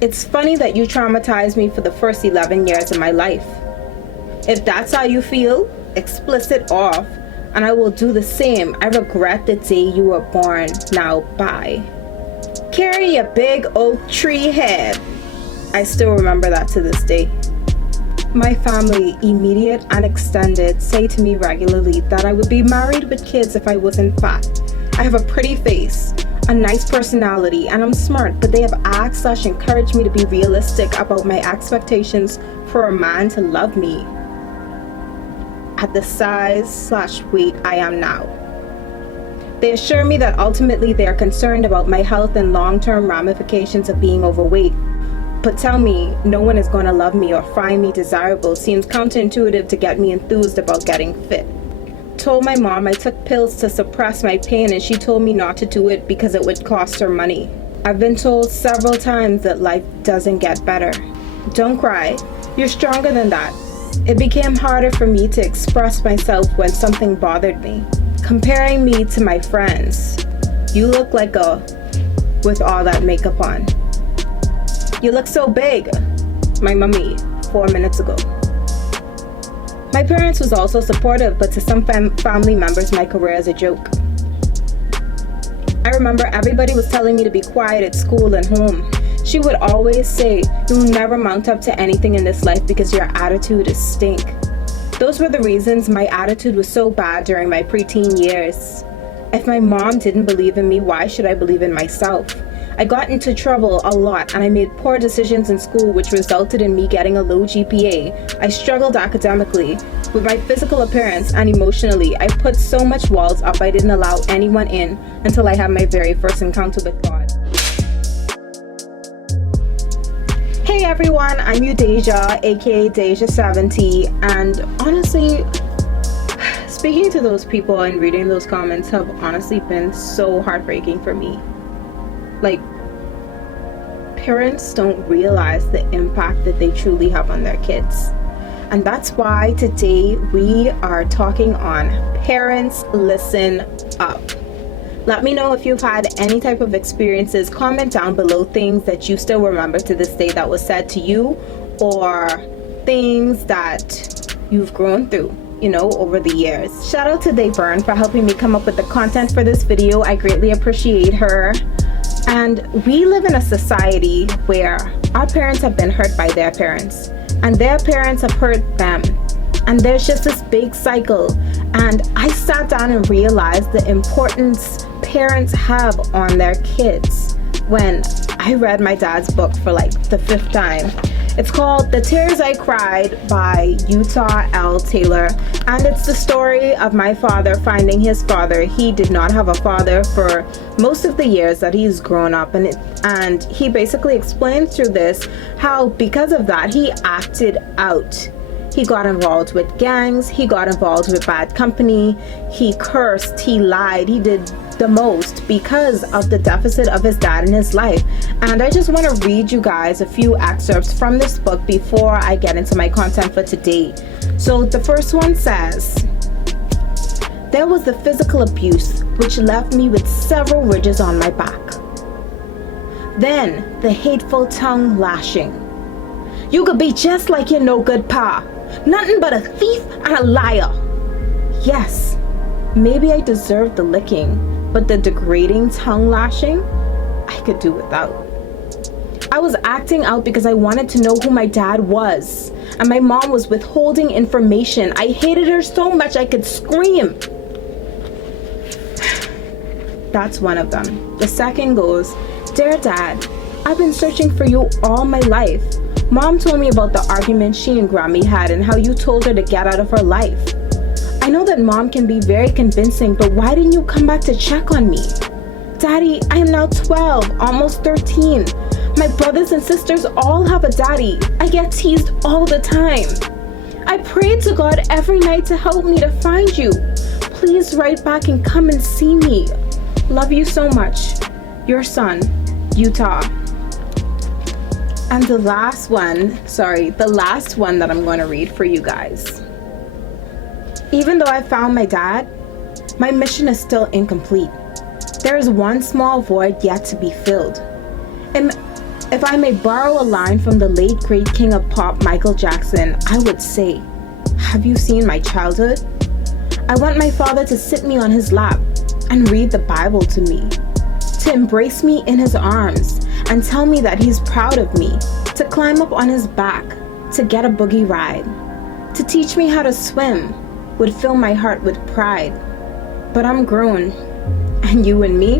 It's funny that you traumatized me for the first 11 years of my life. If that's how you feel, explicit off, and I will do the same. I regret the day you were born. Now, bye. Carry a big oak tree head. I still remember that to this day. My family, immediate and extended, say to me regularly that I would be married with kids if I wasn't fat. I have a pretty face, a nice personality, and I'm smart, but they have asked/encouraged me to be realistic about my expectations for a man to love me at the size/weight I am now. They assure me that ultimately they are concerned about my health and long-term ramifications of being overweight. But tell me no one is going to love me or find me desirable seems counterintuitive to get me enthused about getting fit. Told my mom I took pills to suppress my pain and she told me not to do it because it would cost her money. I've been told several times that life doesn't get better. Don't cry. You're stronger than that. It became harder for me to express myself when something bothered me. Comparing me to my friends. You look like a with all that makeup on. You look so big. My mummy, 4 minutes ago. My parents was also supportive, but to some family members, my career is a joke. I remember everybody was telling me to be quiet at school and home. She would always say, you'll never mount up to anything in this life because your attitude is stink. Those were the reasons my attitude was so bad during my preteen years. If my mom didn't believe in me, why should I believe in myself? I got into trouble a lot and I made poor decisions in school which resulted in me getting a low GPA. I struggled academically, with my physical appearance and emotionally. I put so much walls up I didn't allow anyone in until I had my very first encounter with God. Hey everyone, I'm Eudasia, aka Deja70, and honestly, speaking to those people and reading those comments have honestly been so heartbreaking for me. Like, parents don't realize the impact that they truly have on their kids. And that's why today we are talking on Parents Listen Up. Let me know if you've had any type of experiences. Comment down below things that you still remember to this day that was said to you, or things that you've grown through, over the years. Shout out to Dayburn for helping me come up with the content for this video. I greatly appreciate her. And we live in a society where our parents have been hurt by their parents, and their parents have hurt them. And there's just this big cycle. And I sat down and realized the importance parents have on their kids when I read my dad's book for like the 5th time. It's called The Tears I Cried by Utah L. Taylor, and it's the story of my father finding his father. He did not have a father for most of the years that he's grown up, and he basically explains through this how because of that he acted out. He got involved with gangs, he got involved with bad company, he cursed, he lied, he did the most because of the deficit of his dad in his life. And I just want to read you guys a few excerpts from this book before I get into my content for today. So the first one says, there was the physical abuse which left me with several ridges on my back. Then the hateful tongue lashing. You could be just like your no good pa. Nothing but a thief and a liar. Yes, maybe I deserved the licking, but the degrading tongue lashing, I could do without. I was acting out because I wanted to know who my dad was, and my mom was withholding information. I hated her so much I could scream. That's one of them. The second goes, Dear Dad, I've been searching for you all my life. Mom told me about the argument she and Grammy had and how you told her to get out of her life. I know that Mom can be very convincing, but why didn't you come back to check on me? Daddy, I am now 12, almost 13. My brothers and sisters all have a daddy. I get teased all the time. I prayed to God every night to help me to find you. Please write back and come and see me. Love you so much. Your son, Utah. And the last one that I'm going to read for you guys. Even though I found my dad, my mission is still incomplete. There is one small void yet to be filled. If I may borrow a line from the late great king of pop, Michael Jackson, I would say, have you seen my childhood? I want my father to sit me on his lap and read the Bible to me, to embrace me in his arms and tell me that he's proud of me, to climb up on his back, to get a boogie ride, to teach me how to swim would fill my heart with pride. But I'm grown, and you and me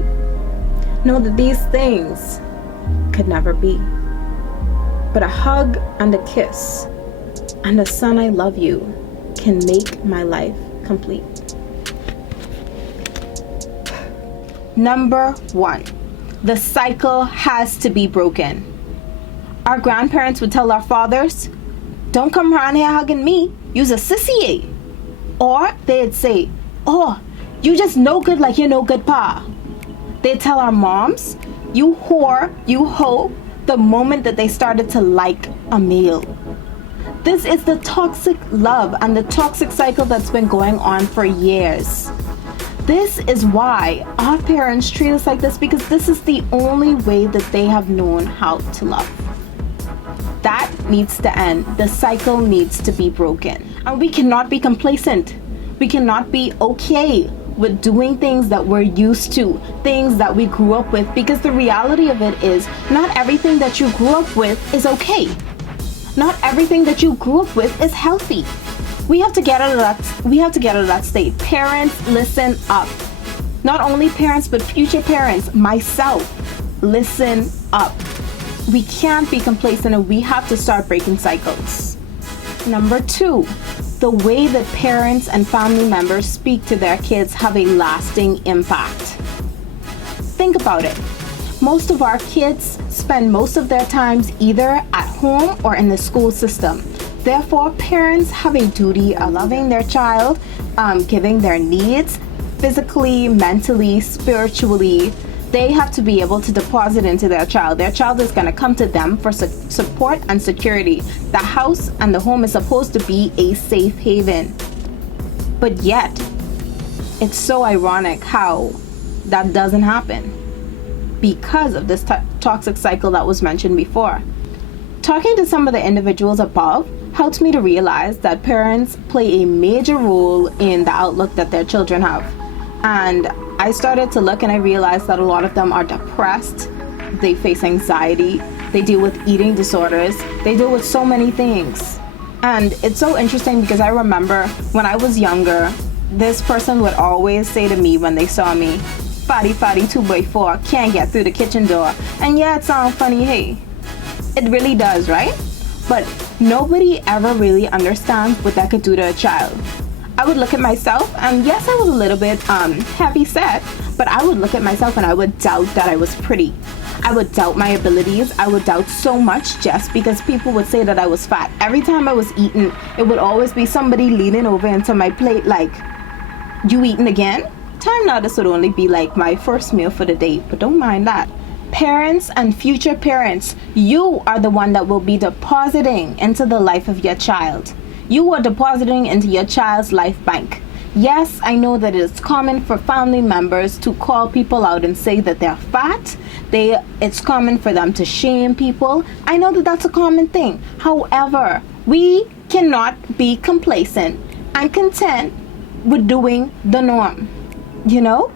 know that these things could never be. But a hug and a kiss and a son I love you can make my life complete. Number 1, the cycle has to be broken. Our grandparents would tell our fathers, don't come around here hugging me, you's a sissy. Or they'd say, oh, you just no good like you're no good pa. They'd tell our moms, you whore, you hoe, the moment that they started to like a male. This is the toxic love and the toxic cycle that's been going on for years. This is why our parents treat us like this, because this is the only way that they have known how to love. That needs to end. The cycle needs to be broken. And we cannot be complacent. We cannot be okay with doing things that we're used to, things that we grew up with, because the reality of it is not everything that you grew up with is okay. Not everything that you grew up with is healthy. We have to get out of that state. Parents, listen up. Not only parents, but future parents, myself, listen up. We can't be complacent, and we have to start breaking cycles. Number 2, the way that parents and family members speak to their kids have a lasting impact. Think about it. Most of our kids spend most of their times either at home or in the school system. Therefore, parents have a duty of loving their child, giving their needs, physically, mentally, spiritually. They have to be able to deposit into their child. Their child is going to come to them for support and security. The house and the home is supposed to be a safe haven. But yet, it's so ironic how that doesn't happen because of this toxic cycle that was mentioned before. Talking to some of the individuals above helped me to realize that parents play a major role in the outlook that their children have. And I started to look and I realized that a lot of them are depressed, they face anxiety, they deal with eating disorders, they deal with so many things. And it's so interesting because I remember when I was younger, this person would always say to me when they saw me, fatty 2x4, can't get through the kitchen door. And yeah, it sounds funny, hey, it really does, right? But nobody ever really understands what that could do to a child. I would look at myself, and yes, I was a little bit heavy set, but I would look at myself and I would doubt that I was pretty. I would doubt my abilities. I would doubt so much just because people would say that I was fat. Every time I was eating, it would always be somebody leaning over into my plate like, you eating again? Time now, this would only be like my first meal for the day, but don't mind that. Parents and future parents, you are the one that will be depositing into the life of your child. You are depositing into your child's life bank. Yes, I know that it's common for family members to call people out and say that they're fat. It's common for them to shame people. I know that that's a common thing. However, we cannot be complacent and content with doing the norm. You know?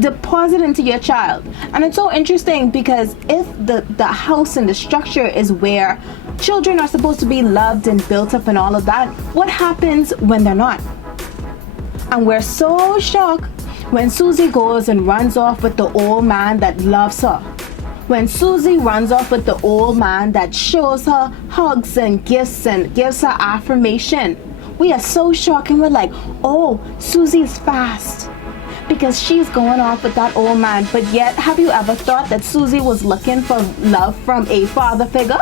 Deposit into your child. And it's so interesting because if the house and the structure is where children are supposed to be loved and built up and all of that, what happens when they're not? And we're so shocked when Susie goes and runs off with the old man that loves her. When Susie runs off with the old man that shows her hugs and gifts and gives her affirmation. We are so shocked and we're like, oh, Susie's fast because she's going off with that old man. But yet, have you ever thought that Susie was looking for love from a father figure?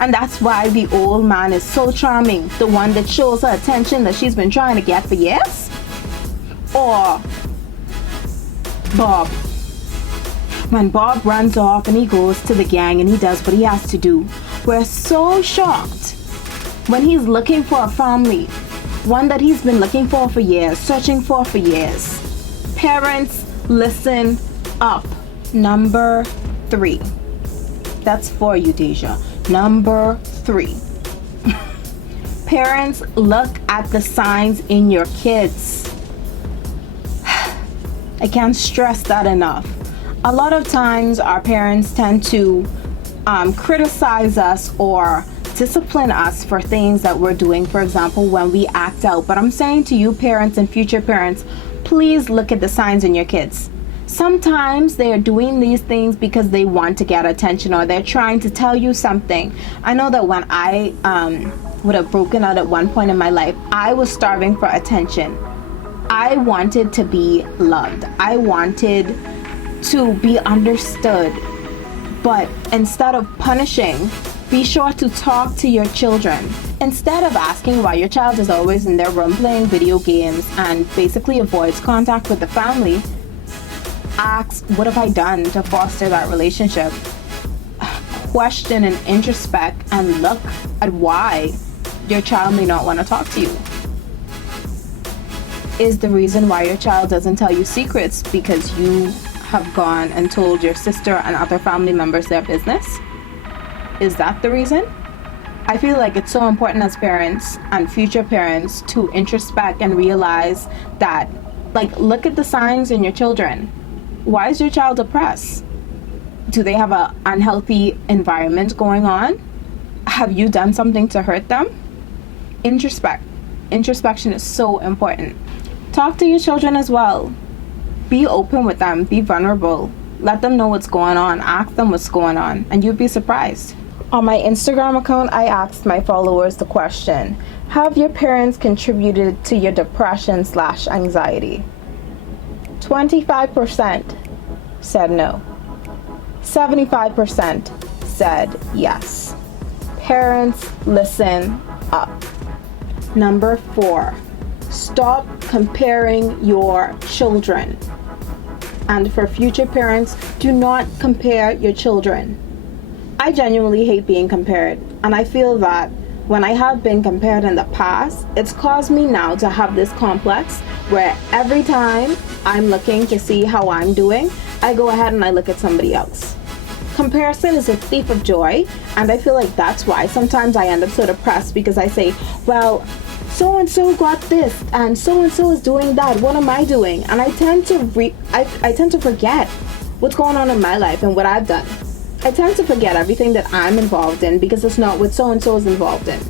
And that's why the old man is so charming, the one that shows her attention that she's been trying to get for years? Or Bob. When Bob runs off and he goes to the gang and he does what he has to do, we're so shocked when he's looking for a family, one that he's been looking for years, searching for years. Parents, listen up. Number 3. That's for you, Deja. Number 3. Parents, look at the signs in your kids. I can't stress that enough. A lot of times our parents tend to criticize us or discipline us for things that we're doing, for example, when we act out. But I'm saying to you parents and future parents, please look at the signs in your kids. Sometimes they are doing these things because they want to get attention, or they're trying to tell you something. I know that when I would have broken out at one point in my life, I was starving for attention. I wanted to be loved. I wanted to be understood. But instead of punishing, be sure to talk to your children. Instead of asking why your child is always in their room playing video games and basically avoids contact with the family, ask, what have I done to foster that relationship? Question and introspect and look at why your child may not want to talk to you. Is the reason why your child doesn't tell you secrets because you have gone and told your sister and other family members their business? Is that the reason? I feel like it's so important as parents and future parents to introspect and realize that, look at the signs in your children. Why is your child depressed? Do they have an unhealthy environment going on? Have you done something to hurt them? Introspect. Introspection is so important. Talk to your children as well. Be open with them. Be vulnerable. Let them know what's going on. Ask them what's going on, and you'd be surprised. On my Instagram account, I asked my followers the question, have your parents contributed to your depression/anxiety? 25% said no. 75% said yes. Parents, listen up. Number 4, stop comparing your children. And for future parents, do not compare your children. I genuinely hate being compared, and I feel that when I have been compared in the past, it's caused me now to have this complex where every time I'm looking to see how I'm doing, I go ahead and I look at somebody else. Comparison is a thief of joy, and I feel like that's why sometimes I end up so depressed, because I say, well, so-and-so got this, and so-and-so is doing that, what am I doing? And I tend to forget what's going on in my life and what I've done. I tend to forget everything that I'm involved in because it's not what so-and-so is involved in.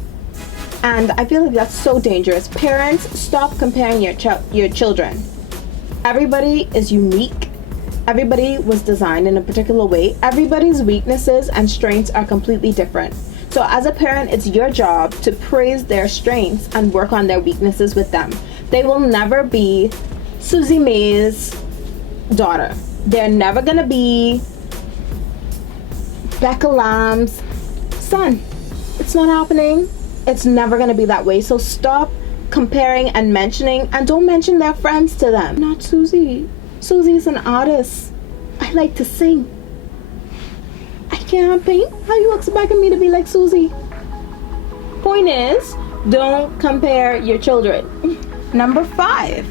And I feel like that's so dangerous. Parents, stop comparing your children. Everybody is unique. Everybody was designed in a particular way. Everybody's weaknesses and strengths are completely different. So as a parent, it's your job to praise their strengths and work on their weaknesses with them. They will never be Susie May's daughter. They're never gonna be Becca Lamb's son. It's not happening. It's never gonna be that way. So stop comparing and mentioning, and don't mention their friends to them. Not Susie. Susie's an artist. I like to sing. I can't paint. How you expecting me to be like Susie? Point is, don't compare your children. Number 5.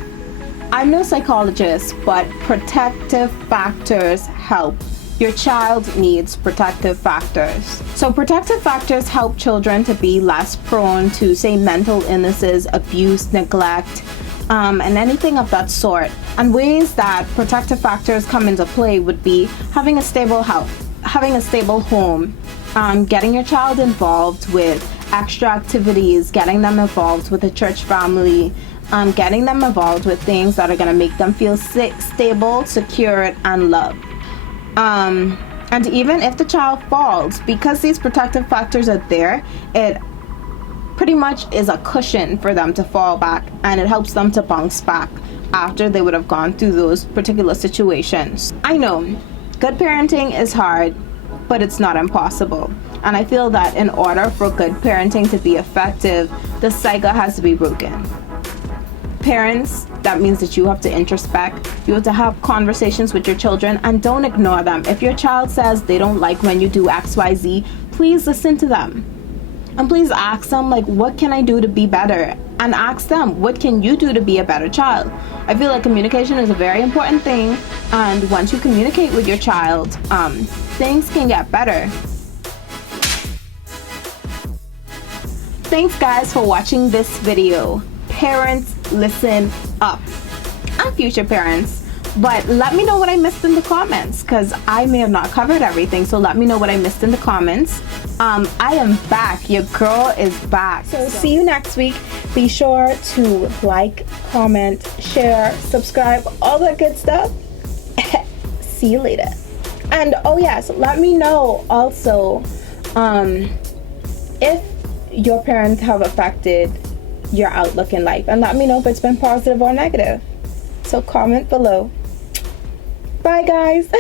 I'm no psychologist, but protective factors help. Your child needs protective factors. So protective factors help children to be less prone to, say, mental illnesses, abuse, neglect, and anything of that sort. And ways that protective factors come into play would be having a stable health, having a stable home, getting your child involved with extra activities, getting them involved with a church family, getting them involved with things that are going to make them feel stable, secure, and loved. And even if the child falls, because these protective factors are there, it pretty much is a cushion for them to fall back, and it helps them to bounce back after they would have gone through those particular situations. I know, good parenting is hard, but it's not impossible. And I feel that in order for good parenting to be effective, the cycle has to be broken. Parents, that means that you have to introspect. You have to have conversations with your children, and don't ignore them. If your child says they don't like when you do XYZ, please listen to them. And please ask them, what can I do to be better? And ask them, what can you do to be a better child? I feel like communication is a very important thing. And once you communicate with your child, things can get better. thanks guys for watching this video. Parents, listen up. I'm future parents, but let me know what I missed in the comments, because I may have not covered everything. So let me know what I missed in the comments. I am back. Your girl is back. So see you next week. Be sure to like, comment, share, subscribe, all that good stuff. See you later. And oh yes, let me know also if your parents have affected your outlook in life, and let me know if it's been positive or negative. So comment below. Bye guys.